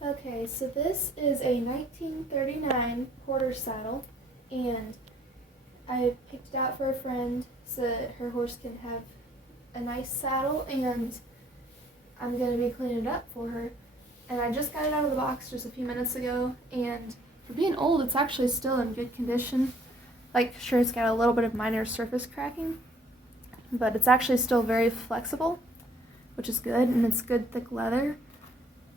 Okay, so this is a 1939 Porter saddle, and I picked it out for a friend so that her horse can have a nice saddle, and I'm going to be cleaning it up for her. And I just got it out of the box just a few minutes ago, and for being old, it's actually still in good condition. Like, sure, it's got a little bit of minor surface cracking, but it's actually still very flexible, which is good, and it's good thick leather.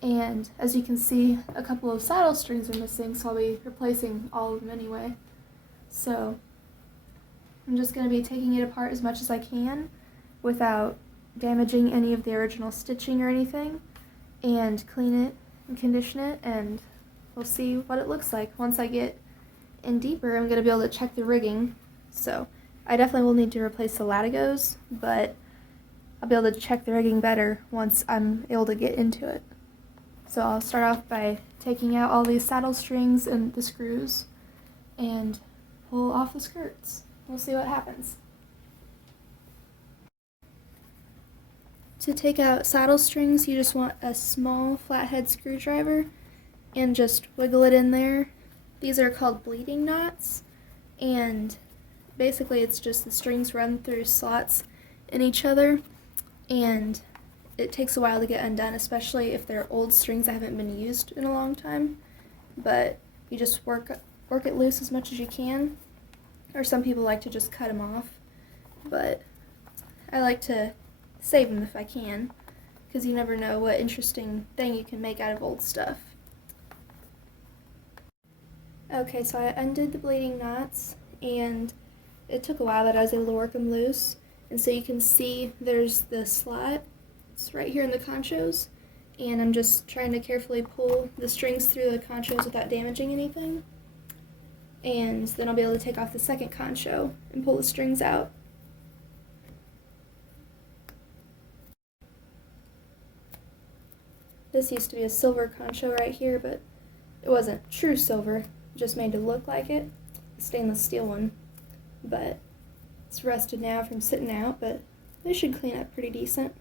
And as you can see, a couple of saddle strings are missing, so I'll be replacing all of them anyway. So I'm just going to be taking it apart as much as I can without damaging any of the original stitching or anything, and clean it and condition it, and we'll see what it looks like. Once I get in deeper, I'm going to be able to check the rigging. So I definitely will need to replace the latigos, but I'll be able to check the rigging better once I'm able to get into it. So I'll start off by taking out all these saddle strings and the screws and pull off the skirts. We'll see what happens. To take out saddle strings, you just want a small flathead screwdriver and just wiggle it in there. These are called bleeding knots, and basically it's just the strings run through slots in each other, and it takes a while to get undone, especially if they're old strings that haven't been used in a long time. But you just work it loose as much as you can, or some people like to just cut them off, but I like to save them if I can, because you never know what interesting thing you can make out of old stuff. Okay, so I undid the bleeding knots, and it took a while that I was able to work them loose, and so you can see there's the slot. It's right here in the conchos, and I'm just trying to carefully pull the strings through the conchos without damaging anything. And then I'll be able to take off the second concho and pull the strings out. This used to be a silver concho right here, but it wasn't true silver, just made to look like it. A stainless steel one. But it's rusted now from sitting out, but they should clean up pretty decent.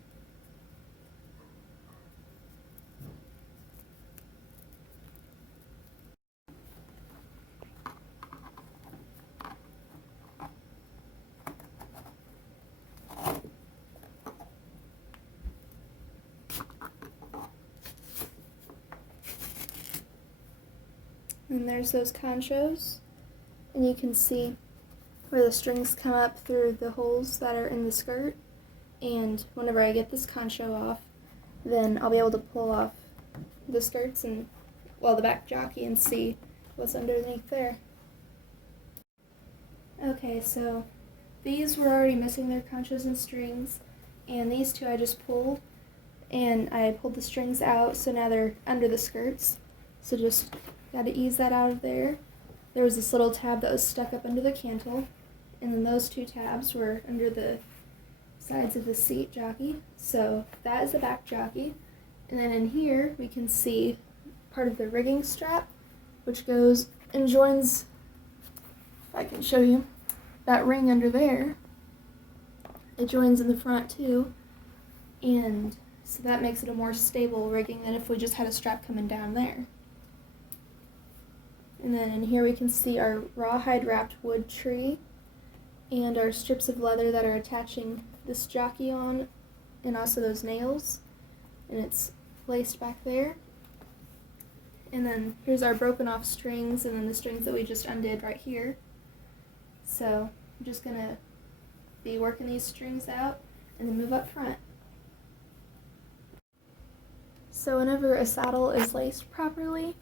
And there's those conchos, and you can see where the strings come up through the holes that are in the skirt. And whenever I get this concho off, then I'll be able to pull off the skirts and, well, the back jockey, and see what's underneath there. Okay, so these were already missing their conchos and strings, and these two I just pulled, and I pulled the strings out, so now they're under the skirts. So just got to ease that out of there. There was this little tab that was stuck up under the cantle, and then those two tabs were under the sides of the seat jockey. So that is the back jockey. And then in here we can see part of the rigging strap, which goes and joins, if I can show you, that ring under there. It joins in the front too, and so that makes it a more stable rigging than if we just had a strap coming down there. And then in here we can see our rawhide wrapped wood tree and our strips of leather that are attaching this jockey on, and also those nails, and it's laced back there. And then here's our broken off strings, and then the strings that we just undid right here. So I'm just gonna be working these strings out and then move up front. So whenever a saddle is laced properly,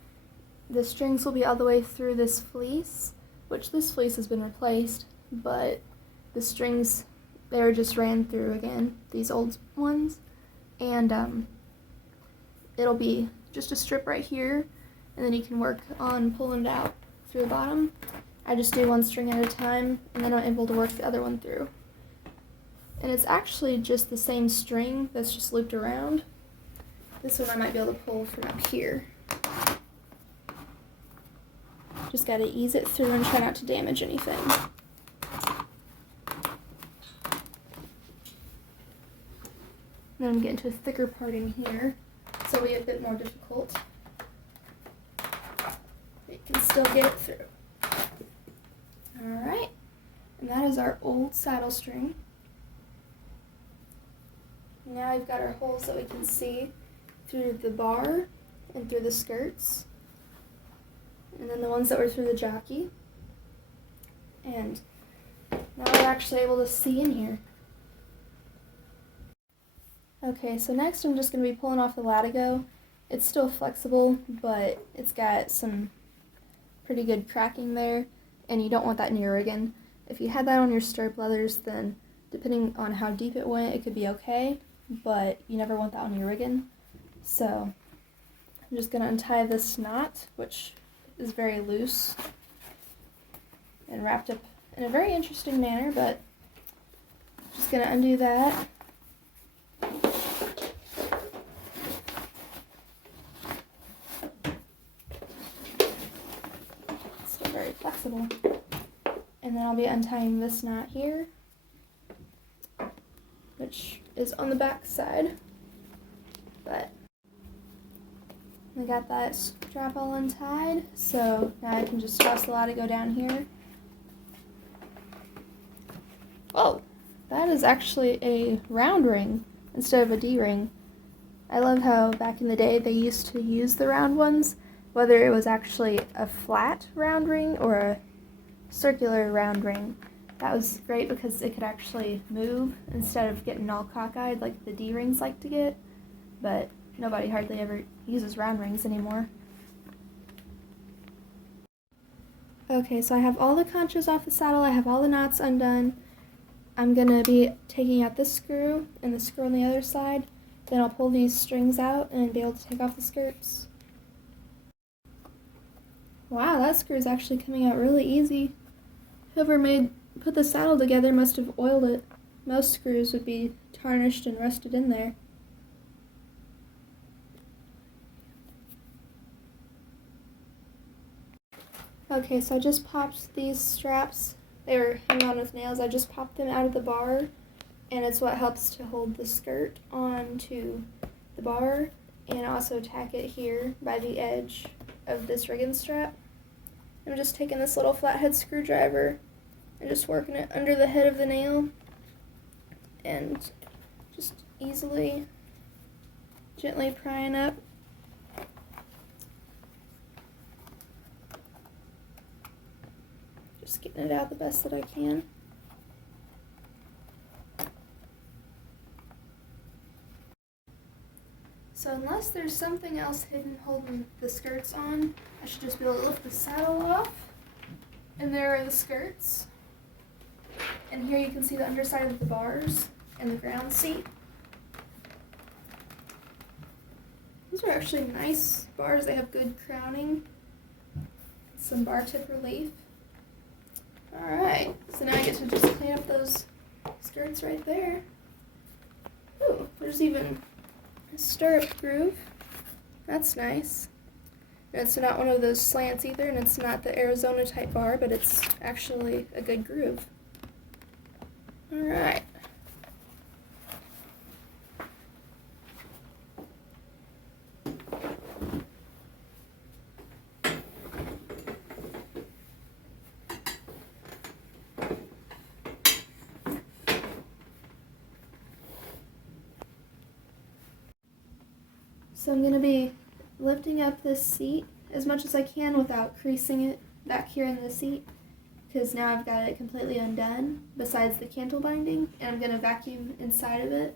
the strings will be all the way through this fleece, which this fleece has been replaced, but the strings, they were just ran through again, these old ones, and it'll be just a strip right here, and then you can work on pulling it out through the bottom. I just do one string at a time, and then I'm able to work the other one through. And it's actually just the same string that's just looped around. This one I might be able to pull from up here. Just gotta ease it through and try not to damage anything. Then I'm getting to a thicker part in here, so it'll be a bit more difficult. can still get it through. Alright, and that is our old saddle string. Now we've got our holes that we can see through the bar and through the skirts, and then the ones that were through the jockey. And now we're actually able to see in here. Okay, so next I'm just going to be pulling off the latigo. It's still flexible, but it's got some pretty good cracking there, and you don't want that in your rigging. If you had that on your stirrup leathers, then depending on how deep it went, it could be okay, but you never want that on your rigging. So I'm just going to untie this knot, which is very loose and wrapped up in a very interesting manner, but just going to undo that. Still very flexible. And then I'll be untying this knot here, which is on the back side. But I got that strap all untied, so now I can just toss the latigo down here. Oh, that is actually a round ring instead of a D-ring. I love how back in the day they used to use the round ones, whether it was actually a flat round ring or a circular round ring. That was great because it could actually move instead of getting all cockeyed like the D-rings like to get, but nobody hardly ever uses round rings anymore. Okay, so I have all the conchas off the saddle, I have all the knots undone. I'm going to be taking out this screw and the screw on the other side. Then I'll pull these strings out and be able to take off the skirts. Wow, that screw is actually coming out really easy. Whoever put the saddle together must have oiled it. Most screws would be tarnished and rusted in there. Okay, so I just popped these straps. They were hung on with nails. I just popped them out of the bar, and it's what helps to hold the skirt onto the bar, and also tack it here by the edge of this rigging strap. I'm just taking this little flathead screwdriver and just working it under the head of the nail, and just easily, gently prying up. Just getting it out the best that I can. So unless there's something else hidden holding the skirts on, I should just be able to lift the saddle off. And there are the skirts. And here you can see the underside of the bars and the ground seat. These are actually nice bars. They have good crowning, some bar tip relief. Alright, so now I get to just clean up those skirts right there. Ooh, there's even a stirrup groove. That's nice. And it's not one of those slants either, and it's not the Arizona type bar, but it's actually a good groove. Alright. So I'm going to be lifting up this seat as much as I can without creasing it back here in the seat, because now I've got it completely undone besides the cantle binding, and I'm going to vacuum inside of it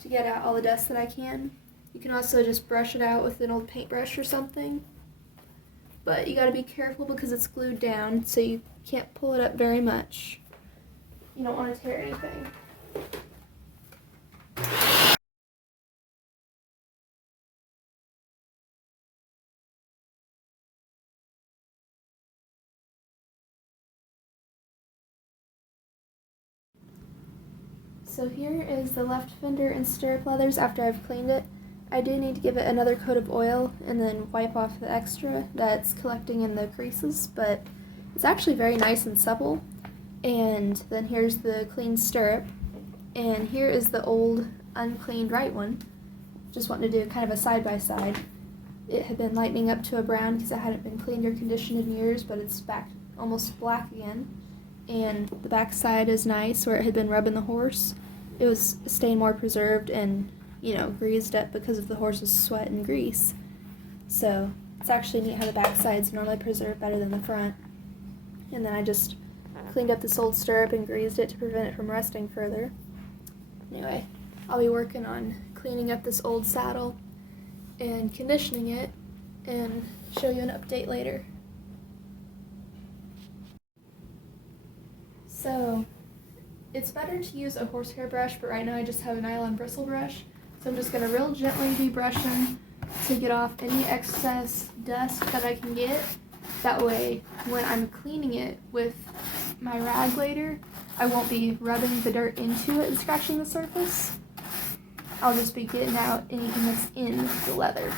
to get out all the dust that I can. You can also just brush it out with an old paintbrush or something, but you got to be careful because it's glued down, so you can't pull it up very much. You don't want to tear anything. So here is the left fender and stirrup leathers after I've cleaned it. I do need to give it another coat of oil and then wipe off the extra that's collecting in the creases, but it's actually very nice and supple. And then here's the clean stirrup, and here is the old uncleaned right one. Just wanting to do kind of a side by side. it had been lightening up to a brown because it hadn't been cleaned or conditioned in years, but it's back almost black again. And the back side is nice where it had been rubbing the horse. It was staying more preserved and, greased up because of the horse's sweat and grease. So it's actually neat how the back side's normally preserved better than the front. And then I just cleaned up this old stirrup and greased it to prevent it from rusting further. Anyway, I'll be working on cleaning up this old saddle and conditioning it and show you an update later. So, it's better to use a horsehair brush, but right now I just have a nylon bristle brush. So I'm just going to real gently be brushing to get off any excess dust that I can get. That way, when I'm cleaning it with my rag later, I won't be rubbing the dirt into it and scratching the surface. I'll just be getting out anything that's in the leather.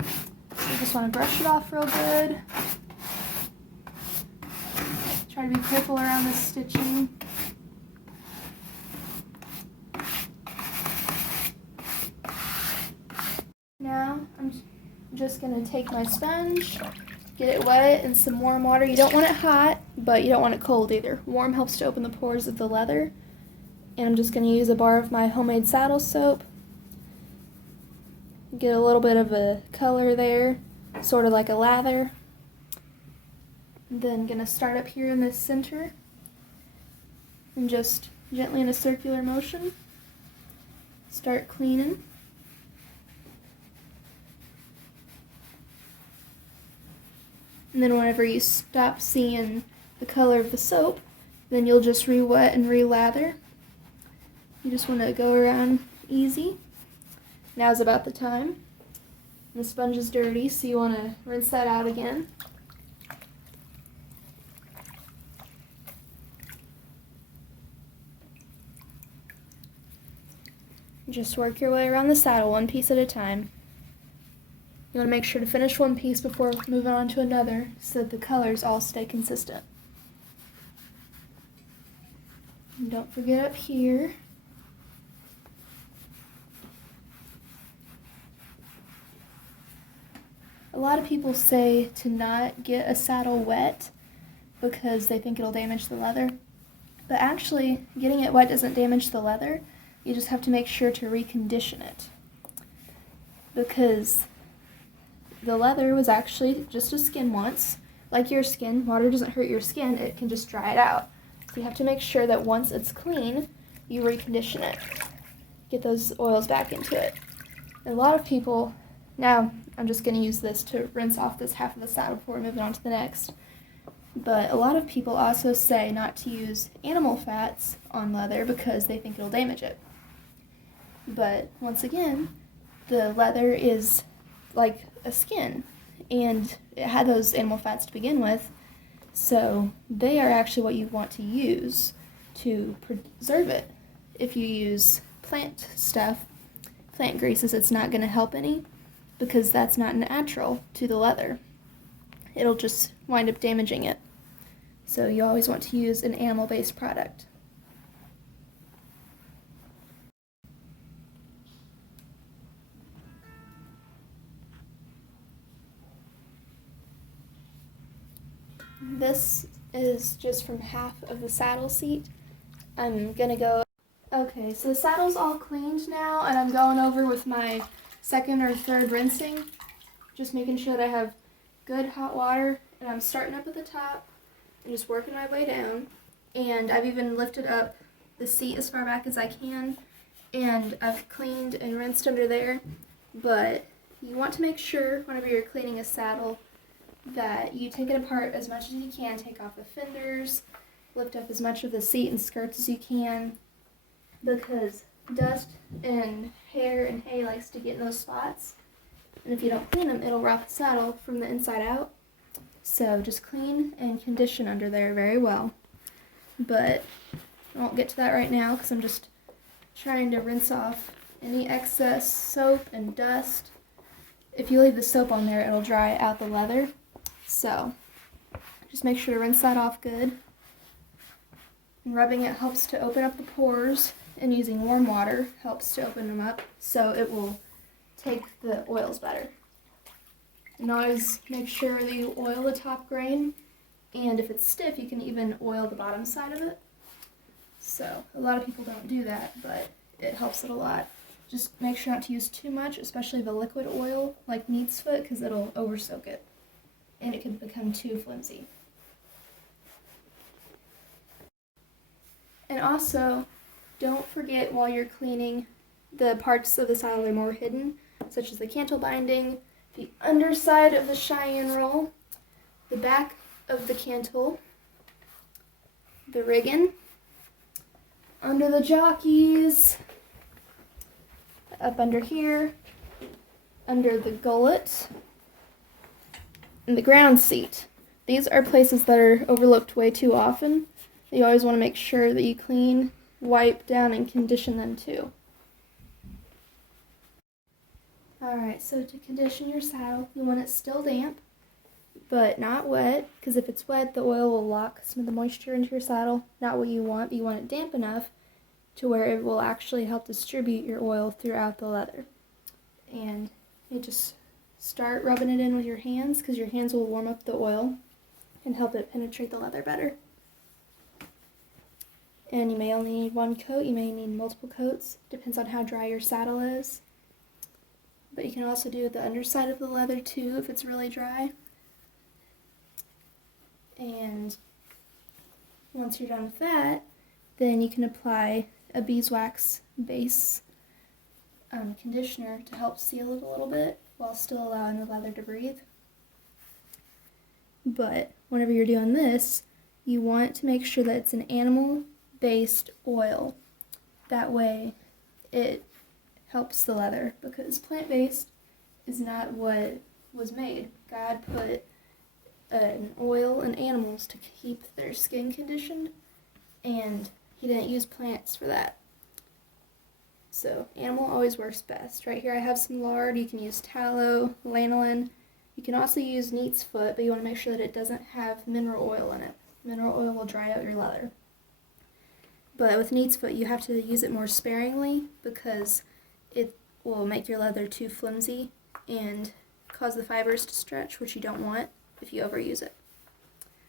I just want to brush it off real good. Try to be careful around the stitching. Now I'm just going to take my sponge, get it wet in some warm water. You don't want it hot, but you don't want it cold either. Warm helps to open the pores of the leather. And I'm just going to use a bar of my homemade saddle soap. Get a little bit of a color there, sort of like a lather. Then going to start up here in the center and just gently in a circular motion start cleaning. And then whenever you stop seeing the color of the soap, then you'll just re-wet and re-lather. You just want to go around easy. Now's about the time. The sponge is dirty, so you want to rinse that out again. Just work your way around the saddle one piece at a time. You want to make sure to finish one piece before moving on to another so that the colors all stay consistent. And don't forget up here. A lot of people say to not get a saddle wet because they think it'll damage the leather. But actually, getting it wet doesn't damage the leather. You just have to make sure to recondition it. Because the leather was actually just a skin once. Like your skin, water doesn't hurt your skin, it can just dry it out. So you have to make sure that once it's clean, you recondition it. Get those oils back into it. And a lot of people, now I'm just going to use this to rinse off this half of the saddle before moving on to the next. But a lot of people also say not to use animal fats on leather because they think it'll damage it. But once again, the leather is like a skin, and it had those animal fats to begin with, so they are actually what you want to use to preserve it. If you use plant stuff, plant greases, it's not going to help any because that's not natural to the leather. It'll just wind up damaging it. So you always want to use an animal-based product. This is just from half of the saddle seat. I'm gonna go. Okay, so the saddle's all cleaned now, and I'm going over with my second or third rinsing, just making sure that I have good hot water, and I'm starting up at the top and just working my way down. And I've even lifted up the seat as far back as I can, and I've cleaned and rinsed under there. But you want to make sure whenever you're cleaning a saddle that you take it apart as much as you can, take off the fenders, lift up as much of the seat and skirts as you can, because dust and hair and hay likes to get in those spots, and if you don't clean them, it'll rot the saddle from the inside out. So just clean and condition under there very well. But I won't get to that right now because I'm just trying to rinse off any excess soap and dust. If you leave the soap on there, it'll dry out the leather. So just make sure to rinse that off good. And rubbing it helps to open up the pores, and using warm water helps to open them up, so it will take the oils better. And always make sure that you oil the top grain, and if it's stiff, you can even oil the bottom side of it. So a lot of people don't do that, but it helps it a lot. Just make sure not to use too much, especially the liquid oil like neat's foot, because it'll over soak it and it can become too flimsy. And also, don't forget while you're cleaning the parts of the saddle that are more hidden, such as the cantle binding, the underside of the Cheyenne roll, the back of the cantle, the riggin, under the jockeys, up under here, under the gullet, and the ground seat. These are places that are overlooked way too often. You always want to make sure that you clean, wipe down, and condition them too. Alright, so to condition your saddle, you want it still damp, but not wet, because if it's wet, the oil will lock some of the moisture into your saddle. Not what you want, but you want it damp enough to where it will actually help distribute your oil throughout the leather. And you just start rubbing it in with your hands, because your hands will warm up the oil and help it penetrate the leather better. And you may only need one coat, you may need multiple coats, depends on how dry your saddle is. But you can also do the underside of the leather too if it's really dry. And once you're done with that, then you can apply a beeswax base conditioner to help seal it a little bit while still allowing the leather to breathe. But whenever you're doing this, you want to make sure that it's an animal-based oil. That way it helps the leather, because plant-based is not what was made. God put an oil in animals to keep their skin conditioned, and he didn't use plants for that. So animal always works best. Right here I have some lard. You can use tallow, lanolin. You can also use neat's foot, but you want to make sure that it doesn't have mineral oil in it. Mineral oil will dry out your leather. But with neat's foot, you have to use it more sparingly, because it will make your leather too flimsy and cause the fibers to stretch, which you don't want if you overuse it.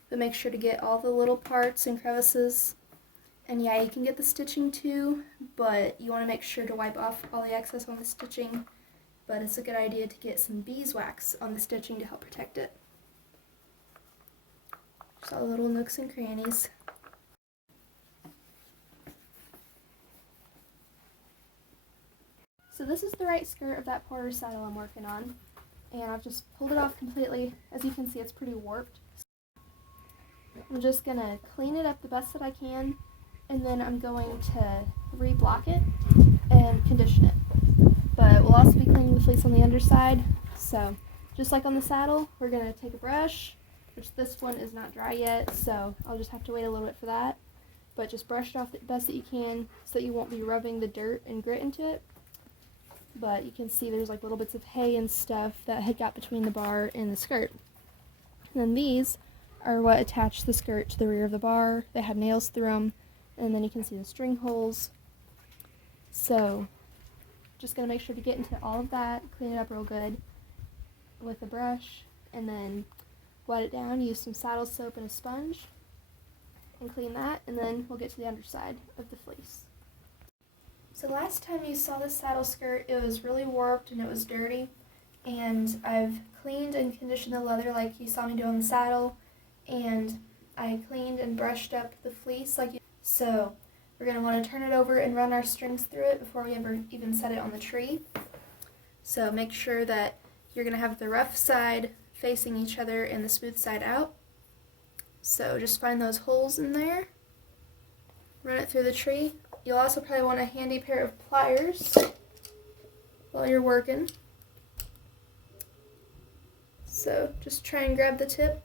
But make sure to get all the little parts and crevices. And yeah, you can get the stitching too, but you want to make sure to wipe off all the excess on the stitching. But it's a good idea to get some beeswax on the stitching to help protect it. Just all the little nooks and crannies. So this is the right skirt of that Porter saddle I'm working on, and I've just pulled it off completely. As you can see, it's pretty warped. I'm just going to clean it up the best that I can, and then I'm going to re-block it and condition it. But we'll also be cleaning the fleece on the underside, so just like on the saddle, we're going to take a brush, which this one is not dry yet, so I'll just have to wait a little bit for that. But just brush it off the best that you can so that you won't be rubbing the dirt and grit into it. But you can see there's like little bits of hay and stuff that had got between the bar and the skirt. And then these are what attach the skirt to the rear of the bar. They have nails through them, and then you can see the string holes. So just going to make sure to get into all of that, clean it up real good with a brush, and then wet it down, use some saddle soap and a sponge, and clean that, and then we'll get to the underside of the fleece. So last time you saw this saddle skirt, it was really warped and it was dirty, and I've cleaned and conditioned the leather like you saw me do on the saddle, and I cleaned and brushed up the fleece like you. So we're going to want to turn it over and run our strings through it before we ever even set it on the tree. So make sure that you're going to have the rough side facing each other and the smooth side out. So just find those holes in there, run it through the tree. You'll also probably want a handy pair of pliers while you're working. So just try and grab the tip,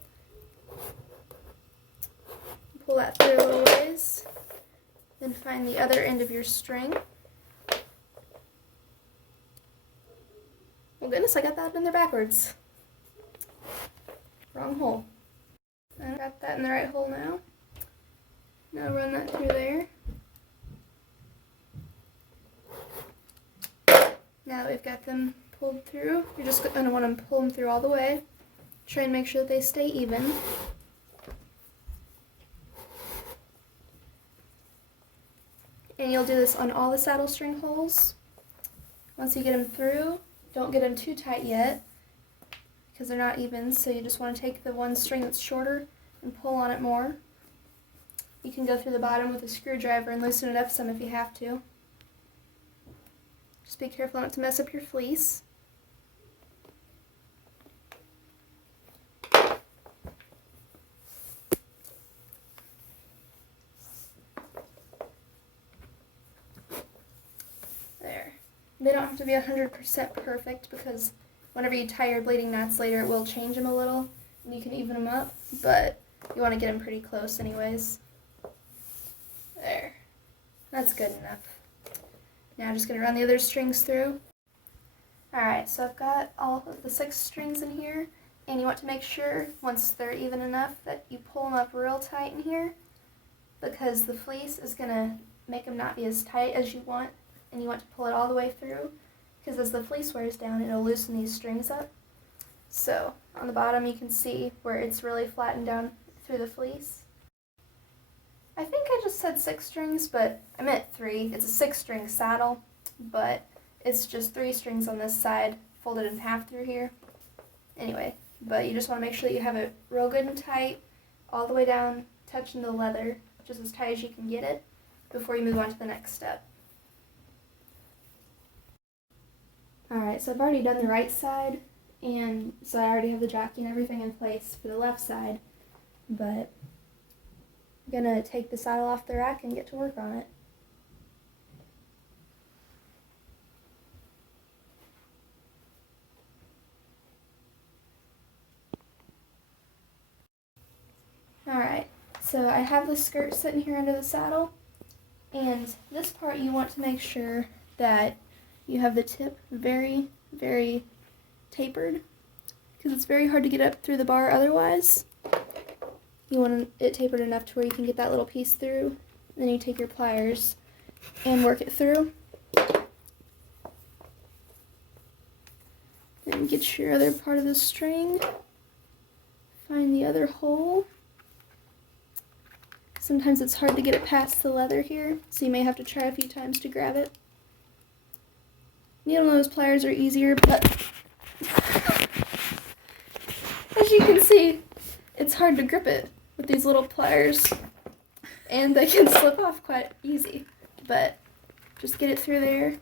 pull that through a little ways, then find the other end of your string. Oh goodness, I got that in there backwards. Wrong hole. I got that in the right hole now. Now run that through there. Now that we've got them pulled through. You're just going to want to pull them through all the way. Try and make sure that they stay even. And you'll do this on all the saddle string holes. Once you get them through, don't get them too tight yet because they're not even, so you just want to take the one string that's shorter and pull on it more. You can go through the bottom with a screwdriver and loosen it up some if you have to. Just be careful not to mess up your fleece. There. They don't have to be 100% perfect because whenever you tie your bleeding knots later, it will change them a little and you can even them up, but you want to get them pretty close anyways. There. That's good enough. Now I'm just going to run the other strings through. Alright, so I've got all of the 6 strings in here, and you want to make sure, once they're even enough, that you pull them up real tight in here, because the fleece is going to make them not be as tight as you want, and you want to pull it all the way through, because as the fleece wears down, it'll loosen these strings up. So, on the bottom you can see where it's really flattened down through the fleece. I think I just said 6 strings, but I meant 3. It's a 6-string saddle, but it's just 3 strings on this side, folded in half through here. Anyway, but you just want to make sure that you have it real good and tight, all the way down, touching the leather, just as tight as you can get it, before you move on to the next step. Alright, so I've already done the right side, and so I already have the jockey and everything in place for the left side, but I'm going to take the saddle off the rack and get to work on it. Alright, so I have the skirt sitting here under the saddle, and this part you want to make sure that you have the tip very, very tapered, because it's very hard to get up through the bar otherwise. You want it tapered enough to where you can get that little piece through. Then you take your pliers and work it through. Then get your other part of the string. Find the other hole. Sometimes it's hard to get it past the leather here, so you may have to try a few times to grab it. Needle nose pliers are easier, but as you can see, it's hard to grip it with these little pliers, and they can slip off quite easy, but just get it through there.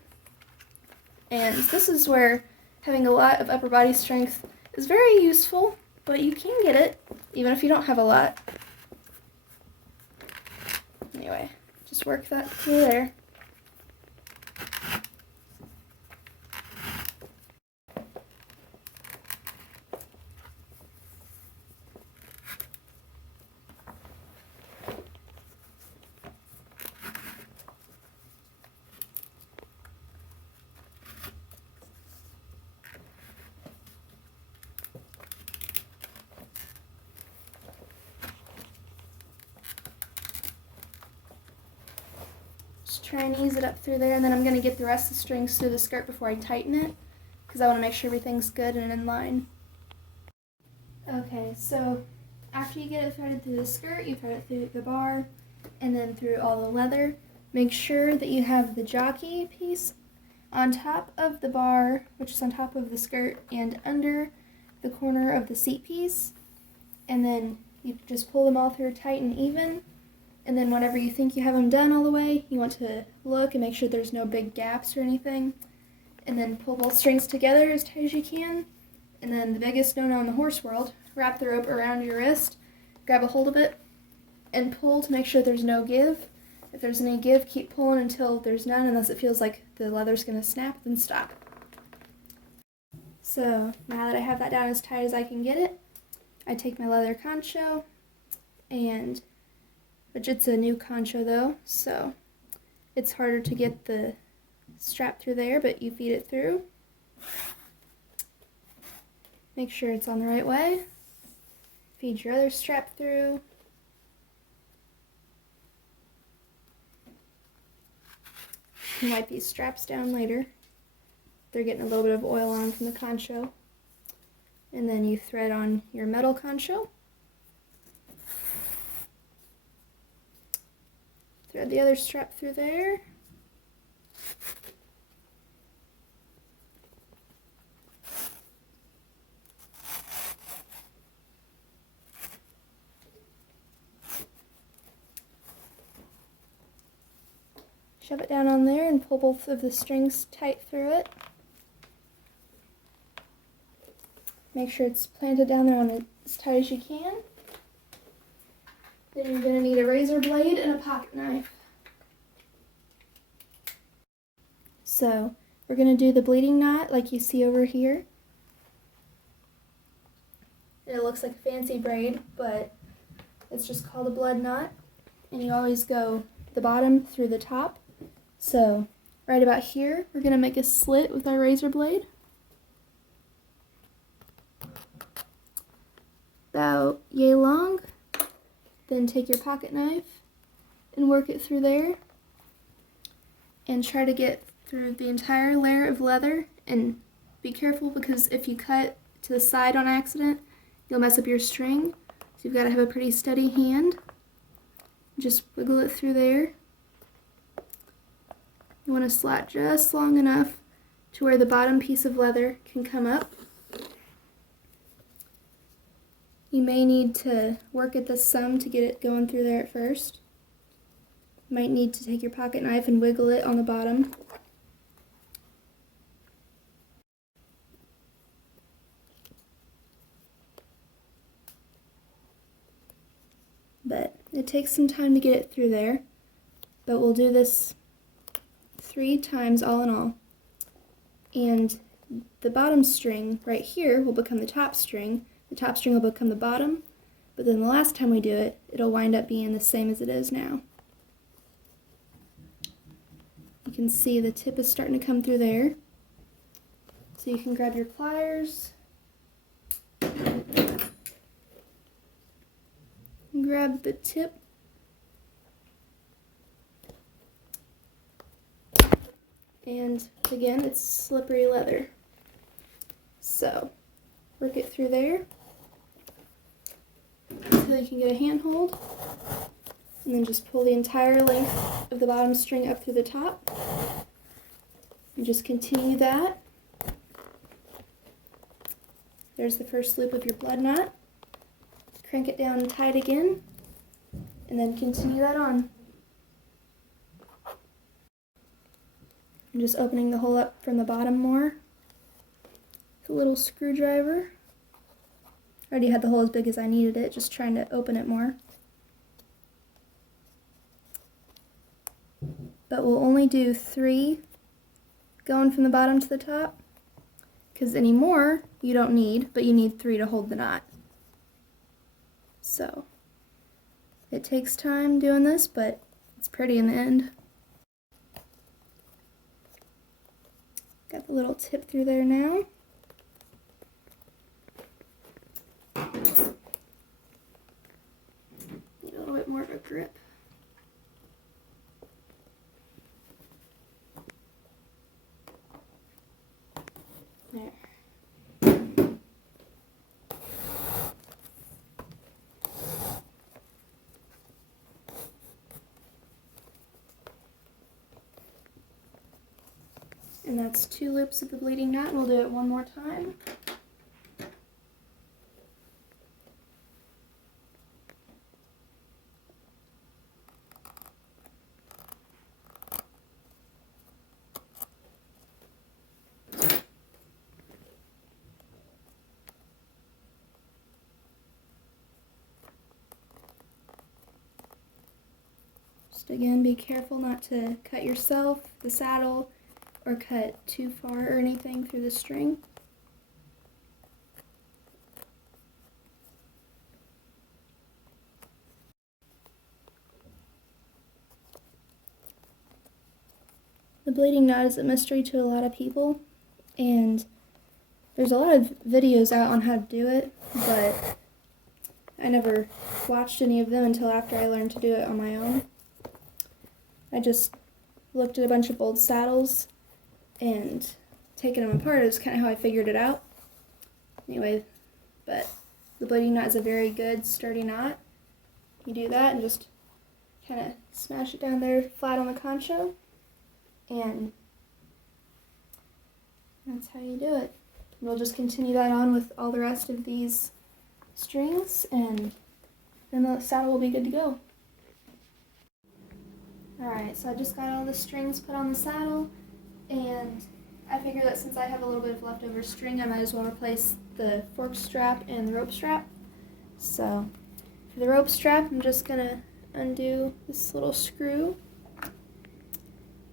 And this is where having a lot of upper body strength is very useful, but you can get it even if you don't have a lot. Anyway, just work that through there. Just try and ease it up through there, and then I'm going to get the rest of the strings through the skirt before I tighten it, because I want to make sure everything's good and in line. Okay, so after you get it threaded through the skirt, you thread it through the bar, and then through all the leather. Make sure that you have the jockey piece on top of the bar, which is on top of the skirt, and under the corner of the seat piece, and then you just pull them all through tight and even. And then whenever you think you have them done all the way, you want to look and make sure there's no big gaps or anything. And then pull both strings together as tight as you can. And then the biggest no-no in the horse world, wrap the rope around your wrist, grab a hold of it, and pull to make sure there's no give. If there's any give, keep pulling until there's none, unless it feels like the leather's going to snap, then stop. So now that I have that down as tight as I can get it, I take my leather concho, and which it's a new concho though, so it's harder to get the strap through there, but you feed it through. Make sure it's on the right way. Feed your other strap through. You can wipe these straps down later. they're getting a little bit of oil on from the concho. And then you thread on your metal concho. Thread the other strap through there. Shove it down on there and pull both of the strings tight through it. Make sure it's planted down there on it as tight as you can. Then you're going to need a razor blade and a pocket knife. So we're going to do the bleeding knot like you see over here. It looks like a fancy braid, but it's just called a blood knot. And you always go the bottom through the top. So right about here, we're going to make a slit with our razor blade. About yay long. Then take your pocket knife and work it through there. And try to get through the entire layer of leather. And be careful, because if you cut to the side on accident, you'll mess up your string. So you've got to have a pretty steady hand. Just wiggle it through there. You want to slat just long enough to where the bottom piece of leather can come up. You may need to work at this some to get it going through there at first. You might need to take your pocket knife and wiggle it on the bottom. But it takes some time to get it through there. But we'll do this 3 times all in all. And the bottom string right here will become the top string. The top string will become the bottom. But then the last time we do it, it'll wind up being the same as it is now. You can see the tip is starting to come through there. So you can grab your pliers. And grab the tip. And again, it's slippery leather. So work it through there until you can get a handhold. And then just pull the entire length of the bottom string up through the top. And just continue that. There's the first loop of your blood knot. Crank it down tight again. And then continue that on. I'm just opening the hole up from the bottom more with a little screwdriver. I already had the hole as big as I needed it, just trying to open it more. But we'll only do 3 going from the bottom to the top, because any more you don't need, but you need 3 to hold the knot. So it takes time doing this, but it's pretty in the end. Got the little tip through there now. Need a little bit more of a grip. There. And that's 2 loops of the bleeding knot, and we'll do it one more time. Just again, be careful not to cut yourself, the saddle, or cut too far or anything through the string. The bleeding knot is a mystery to a lot of people, and there's a lot of videos out on how to do it, but I never watched any of them until after I learned to do it on my own. I just looked at a bunch of old saddles and taking them apart is kind of how I figured it out. Anyway, but the bleeding knot is a very good sturdy knot. You do that and just kind of smash it down there flat on the concho, and that's how you do it. We'll just continue that on with all the rest of these strings, and then the saddle will be good to go. Alright, so I just got all the strings put on the saddle, and I figure that since I have a little bit of leftover string, I might as well replace the fork strap and the rope strap. So for the rope strap, I'm just going to undo this little screw.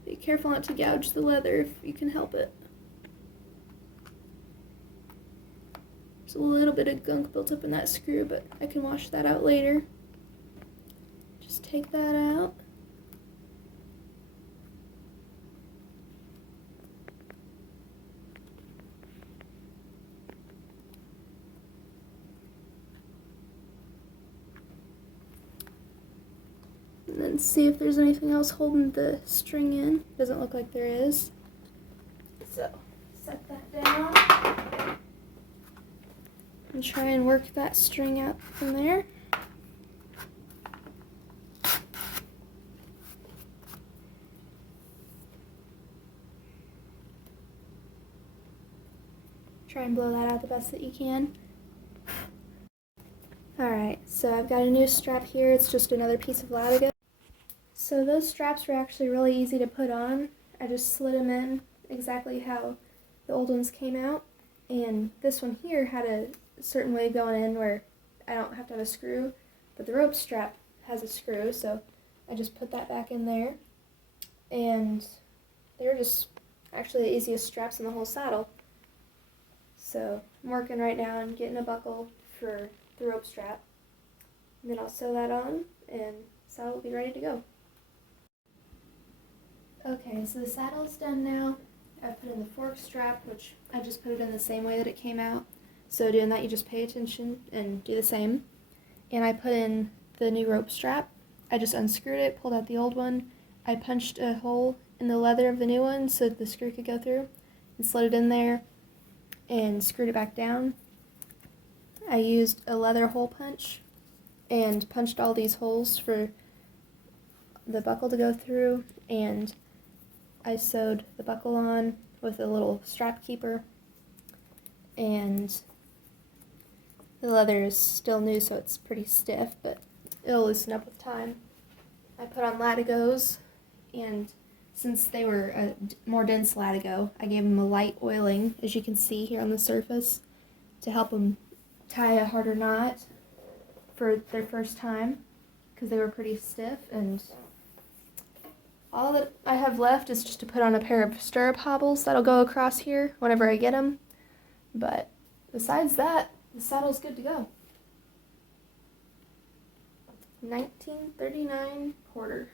Be careful not to gouge the leather if you can help it. There's a little bit of gunk built up in that screw, but I can wash that out later. Just take that out. And then see if there's anything else holding the string in. Doesn't look like there is. So set that down and try and work that string out from there. Try and blow that out the best that you can. Alright, so I've got a new strap here. It's just another piece of Latigo. So those straps were actually really easy to put on. I just slid them in exactly how the old ones came out. And this one here had a certain way going in where I don't have to have a screw, but the rope strap has a screw, so I just put that back in there. And they're just actually the easiest straps in the whole saddle. So I'm working right now on getting a buckle for the rope strap. And then I'll sew that on and the saddle will be ready to go. Okay, so the saddle's done now. I've put in the fork strap, which I just put it in the same way that it came out. So doing that, you just pay attention and do the same. And I put in the new rope strap. I just unscrewed it, pulled out the old one. I punched a hole in the leather of the new one so the screw could go through, and slid it in there and screwed it back down. I used a leather hole punch and punched all these holes for the buckle to go through, and I sewed the buckle on with a little strap keeper, and the leather is still new, so it's pretty stiff, but it'll loosen up with time. I put on Latigos, and since they were a more dense Latigo, I gave them a light oiling, as you can see here on the surface, to help them tie a harder knot for their first time, because they were pretty stiff. And all that I have left is just to put on a pair of stirrup hobbles that'll go across here whenever I get them. But besides that, the saddle's good to go. 1939 Porter.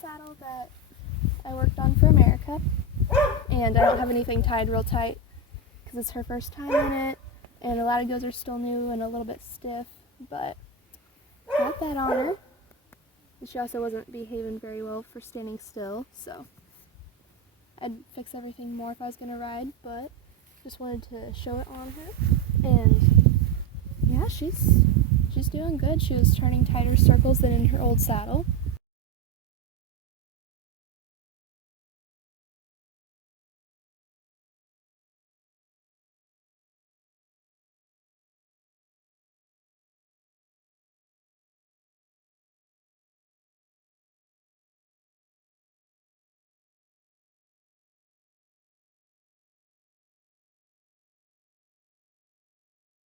Saddle that I worked on for America, and I don't have anything tied real tight because it's her first time in it, and the Latigos are still new and a little bit stiff, but got that on her. And she also wasn't behaving very well for standing still, so I'd fix everything more if I was going to ride, but just wanted to show it on her. And yeah, she's doing good. She was turning tighter circles than in her old saddle.